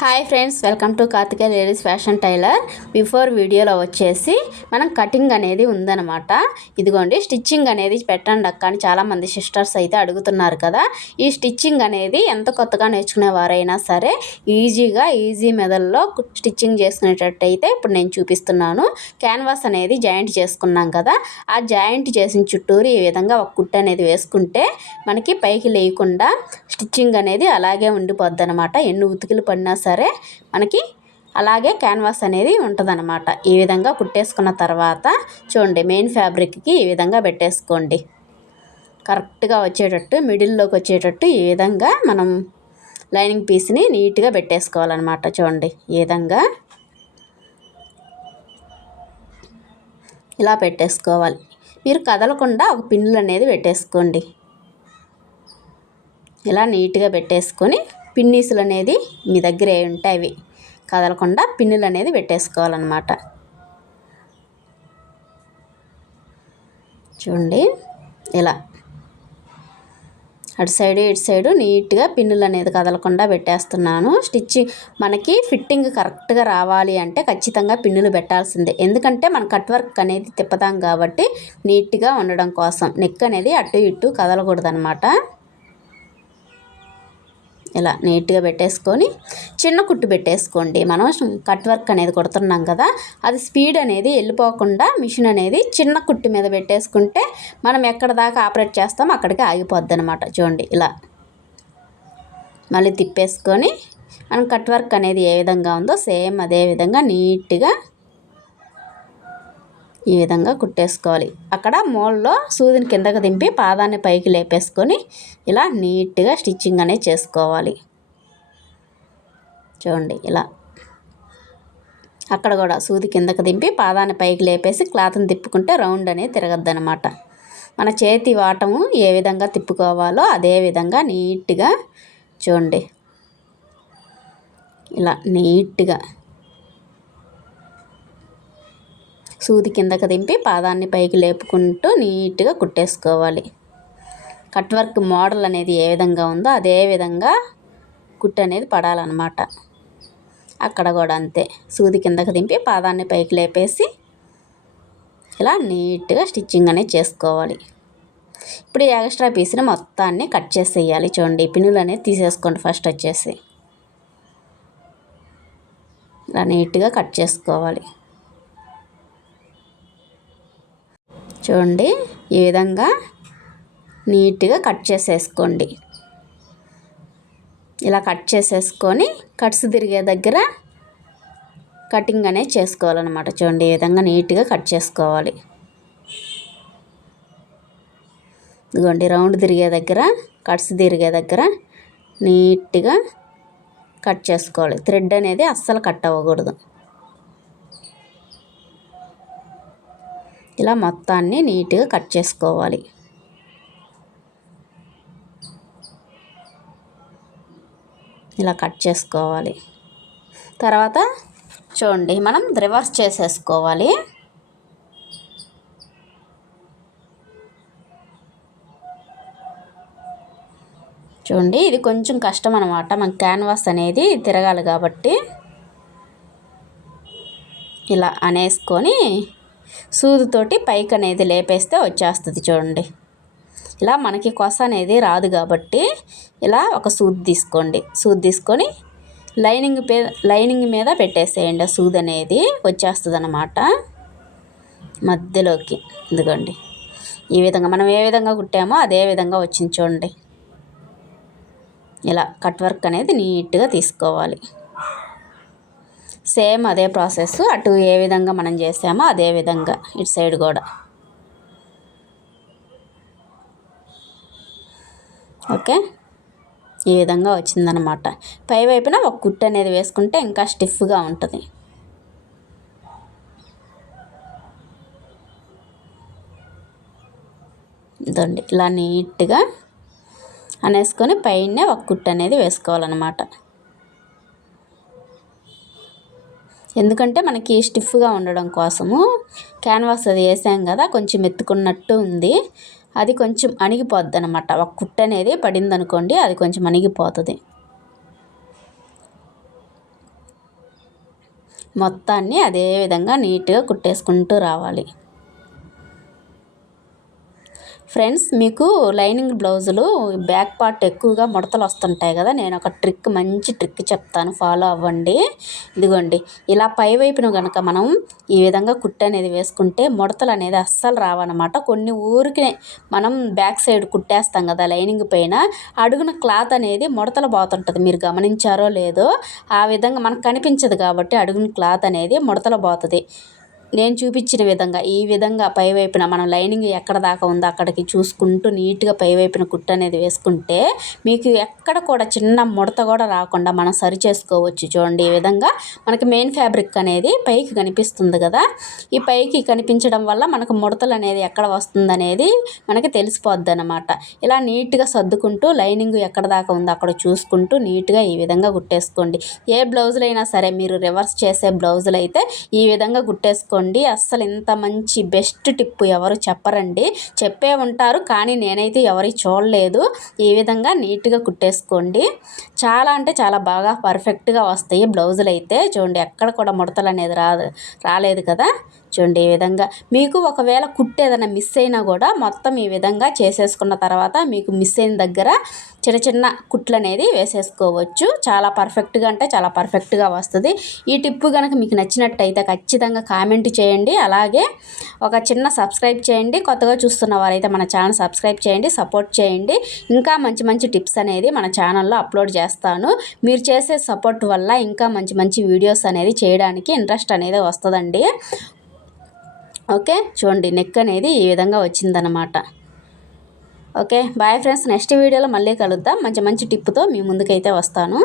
Hi friends welcome to Karthika ladies fashion tailor before వీడియోలో వచ్చేసి మనం కటింగ్ అనేది ఉందన్నమాట. ఇదిగోండి స్టిచ్చింగ్ అనేది పెట్టండి అక్క అని చాలామంది సిస్టర్స్ అయితే అడుగుతున్నారు కదా. ఈ స్టిచ్చింగ్ అనేది ఎంత కొత్తగా నేర్చుకునే వారైనా సరే ఈజీగా ఈజీ మెథడ్లో స్టిచ్చింగ్ చేసుకునేటట్టు అయితే ఇప్పుడు నేను చూపిస్తున్నాను. క్యాన్వాస్ అనేది జాయింట్ చేసుకున్నాం కదా. ఆ జాయింట్ చేసిన చుట్టూరు ఈ విధంగా ఒక కుట్టు అనేది వేసుకుంటే మనకి పైకి లేకుండా స్టిచ్చింగ్ అనేది అలాగే ఉండిపోద్ది అనమాట ఎన్ని ఉతికిలు పడినా సరే మనకి అలాగే క్యాన్వాస్ అనేది ఉంటుందన్నమాట. ఈ విధంగా కుట్టేసుకున్న తర్వాత చూడండి మెయిన్ ఫ్యాబ్రిక్కి ఈ విధంగా పెట్టేసుకోండి. కరెక్ట్గా వచ్చేటట్టు మిడిల్లోకి వచ్చేటట్టు ఈ విధంగా మనం లైనింగ్ పీస్ని నీట్గా పెట్టేసుకోవాలన్నమాట చూడండి. ఈ విధంగా ఇలా పెట్టేసుకోవాలి. మీరు కదలకుండా ఒక పిన్నులు అనేది పెట్టేసుకోండి. ఇలా నీట్గా పెట్టేసుకొని పిన్నీసులు అనేది మీ దగ్గర ఏ ఉంటాయి అవి. కదలకుండా పిన్నులు అనేది పెట్టేసుకోవాలన్నమాట. చూడండి ఇలా. అటు సైడు ఇటు సైడు నీట్గా పిన్నులు అనేది కదలకుండా పెట్టేస్తున్నాను. స్టిచ్చింగ్ మనకి ఫిట్టింగ్ కరెక్ట్గా రావాలి అంటే ఖచ్చితంగా పిన్నులు పెట్టాల్సిందే. ఎందుకంటే మన కట్ వర్క్ అనేది తిప్పదాం కాబట్టి నీట్గా ఉండడం కోసం. నెక్ అనేది అటు ఇటు కదలకూడదు అనమాట ఇలా నీట్గా పెట్టేసుకొని చిన్న కుట్టు పెట్టేసుకోండి. మనం కట్ వర్క్ అనేది కొడుతున్నాం కదా అది స్పీడ్ అనేది వెళ్ళిపోకుండా మిషన్ అనేది చిన్న కుట్టు మీద పెట్టేసుకుంటే మనం ఎక్కడ దాకా ఆపరేట్ చేస్తామో అక్కడికి ఆగిపోద్ది అనమాట చూడండి ఇలా. మళ్ళీ తిప్పేసుకొని మనం కట్ వర్క్ అనేది ఏ విధంగా ఉందో సేమ్ అదే విధంగా నీట్గా ఈ విధంగా కుట్టేసుకోవాలి. అక్కడ మోల్లో సూదిని కిందకి దింపి పాదాన్ని పైకి లేపేసుకొని ఇలా నీట్గా స్టిచ్చింగ్ అనేది చేసుకోవాలి. చూడండి ఇలా. అక్కడ కూడా సూది కిందకు దింపి పాదాన్ని పైకి లేపేసి క్లాత్ని తిప్పుకుంటే రౌండ్ అనేది తిరగద్దు అనమాట మన చేతి వాటము ఏ విధంగా తిప్పుకోవాలో అదే విధంగా నీట్గా చూడండి. ఇలా నీట్గా సూది కిందకు దింపి పాదాన్ని పైకి లేపుకుంటూ నీట్గా కుట్టేసుకోవాలి. కట్ వర్క్ మోడల్ అనేది ఏ విధంగా ఉందో అదే విధంగా కుట్టు అనేది పడాలన్నమాట. అక్కడ కూడా అంతే. సూది కిందకు దింపి పాదాన్ని పైకి లేపేసి ఇలా నీట్గా స్టిచ్చింగ్ అనేది చేసుకోవాలి. ఇప్పుడు ఈ ఎక్స్ట్రా పీస్ని మొత్తాన్ని కట్ చేసేయాలి. చూడండి పిన్నులు అనేది తీసేసుకోండి ఫస్ట్ వచ్చేసి. ఇలా నీట్గా కట్ చేసుకోవాలి. చూడండి. ఈ విధంగా నీట్గా కట్ చేసేసుకోండి. ఇలా కట్ చేసేసుకొని కట్స్ తిరిగే దగ్గర కటింగ్ అనేది చేసుకోవాలన్నమాట. చూడండి ఈ విధంగా నీట్గా కట్ చేసుకోవాలి. ఇదిగోండి రౌండ్ తిరిగే దగ్గర కట్స్ తిరిగే దగ్గర నీట్గా కట్ చేసుకోవాలి. థ్రెడ్ అనేది అస్సలు కట్ అవ్వకూడదు. ఇలా మొత్తాన్ని నీట్గా కట్ చేసుకోవాలి. ఇలా కట్ చేసుకోవాలి. తర్వాత చూడండి మనం రివర్స్ చేసేసుకోవాలి. చూడండి ఇది కొంచెం కష్టం అనమాట మన క్యాన్వాస్ అనేది తిరగాలి కాబట్టి. ఇలా అనేసుకొని సూదుతోటి పైకి అనేది లేపేస్తే వచ్చేస్తుంది చూడండి. ఇలా మనకి కొస అనేది రాదు కాబట్టి ఇలా ఒక సూది తీసుకోండి. సూది తీసుకొని లైనింగ్ పే లైనింగ్ మీద పెట్టేసేయండి. ఆ సూది అనేది వచ్చేస్తుంది అనమాట మధ్యలోకి ఇదిగోండి. ఈ విధంగా మనం ఏ విధంగా కుట్టామో అదే విధంగా వచ్చింది చూడండి. ఇలా కట్ వర్క్ అనేది నీట్గా తీసుకోవాలి. సేమ్ అదే ప్రాసెస్. అటు ఏ విధంగా మనం చేసామో అదే విధంగా ఇటు సైడ్ కూడా. ఓకే? ఈ విధంగా వచ్చిందనమాట. పై వైపున ఒక కుట్టు అనేది వేసుకుంటే ఇంకా స్టిఫ్గా ఉంటుంది. ఇదండి. ఇలా నీట్గా అనేసుకొని పైన ఒక కుట్టు అనేది వేసుకోవాలన్నమాట. ఎందుకంటే మనకి స్టిఫ్గా ఉండడం కోసము క్యాన్వాస్ అది వేసాం కదా కొంచెం ఎత్తుకున్నట్టు ఉంది. అది కొంచెం అణిగిపోద్ది అనమాట ఒక కుట్ట అనేది పడింది అనుకోండి అది కొంచెం అణిగిపోతుంది. మొత్తాన్ని అదే విధంగా నీట్గా కుట్టేసుకుంటూ రావాలి. ఫ్రెండ్స్ మీకు లైనింగ్ బ్లౌజులు బ్యాక్ పార్ట్ ఎక్కువగా ముడతలు వస్తుంటాయి కదా నేను ఒక ట్రిక్ మంచి ట్రిక్ చెప్తాను. ఫాలో అవ్వండి. ఇదిగోండి ఇలా పై వైపున కనుక మనం ఈ విధంగా కుట్టు అనేది వేసుకుంటే ముడతలు అనేది అస్సలు రావన్నమాట. కొన్ని ఊరికి మనం బ్యాక్ సైడ్ కుట్టేస్తాం కదా లైనింగ్ పైన అడుగున క్లాత్ అనేది ముడతలు పోతుంటుంది. మీరు గమనించారో లేదో ఆ విధంగా మనకు కనిపించదు కాబట్టి అడుగున క్లాత్ అనేది ముడతలు పోతుంది. నేను చూపించిన విధంగా ఈ విధంగా పైవైపున మనం లైనింగ్ ఎక్కడ దాకా ఉందో అక్కడికి చూసుకుంటూ నీట్గా పైవైపున కుట్టు అనేది వేసుకుంటే మీకు ఎక్కడ కూడా చిన్న ముడత కూడా రాకుండా మనం సరి చేసుకోవచ్చు. చూడండి ఈ విధంగా మనకి మెయిన్ ఫ్యాబ్రిక్ అనేది పైకి కనిపిస్తుంది కదా. ఈ పైకి కనిపించడం వల్ల మనకు ముడతలు అనేది ఎక్కడ వస్తుందనేది మనకి తెలిసిపోద్ది అనమాట ఇలా నీట్గా సర్దుకుంటూ లైనింగ్ ఎక్కడ దాకా ఉందో అక్కడ చూసుకుంటూ నీట్గా ఈ విధంగా కుట్టేసుకోండి. ఏ బ్లౌజులైనా సరే మీరు రివర్స్ చేసే బ్లౌజులు అయితే ఈ విధంగా కుట్టేసుకోండి. చేసుకోండి. అస్సలు ఇంత మంచి బెస్ట్ టిప్ ఎవరు చెప్పరండి. చెప్పే ఉంటారు కానీ నేనైతే ఎవరి చూడలేదు. ఈ విధంగా నీట్గా కుట్టేసుకోండి. చాలా అంటే చాలా బాగా పర్ఫెక్ట్గా వస్తాయి బ్లౌజులు అయితే చూడండి ఎక్కడ కూడా ముడతలు అనేది రాదు రాలేదు కదా. చూడండి ఈ విధంగా. మీకు ఒకవేళ కుట్టు ఏదైనా మిస్ అయినా కూడా మొత్తం ఈ విధంగా చేసేసుకున్న తర్వాత మీకు మిస్ అయిన దగ్గర చిన్న చిన్న కుట్లు అనేది వేసేసుకోవచ్చు. చాలా పర్ఫెక్ట్గా అంటే చాలా పర్ఫెక్ట్గా వస్తుంది. ఈ టిప్పు కనుక మీకు నచ్చినట్టయితే ఖచ్చితంగా కామెంట్ చేయండి. అలాగే ఒక చిన్న సబ్స్క్రైబ్ చేయండి. కొత్తగా చూస్తున్న వారైతే మన ఛానల్ సబ్స్క్రైబ్ చేయండి సపోర్ట్ చేయండి. ఇంకా మంచి మంచి టిప్స్ అనేది మన ఛానల్లో అప్లోడ్ చేస్తాను. మీరు చేసే సపోర్ట్ వల్ల ఇంకా మంచి మంచి వీడియోస్ అనేది చేయడానికి ఇంట్రెస్ట్ అనేది వస్తుందండి. ఓకే? చూడండి నెక్ అనేది ఈ విధంగా వచ్చిందనమాట ఓకే? బాయ్ ఫ్రెండ్స్ నెక్స్ట్ వీడియోలో మళ్ళీ కలుద్దాం. మంచి మంచి టిప్తో మీ ముందుకైతే వస్తాను.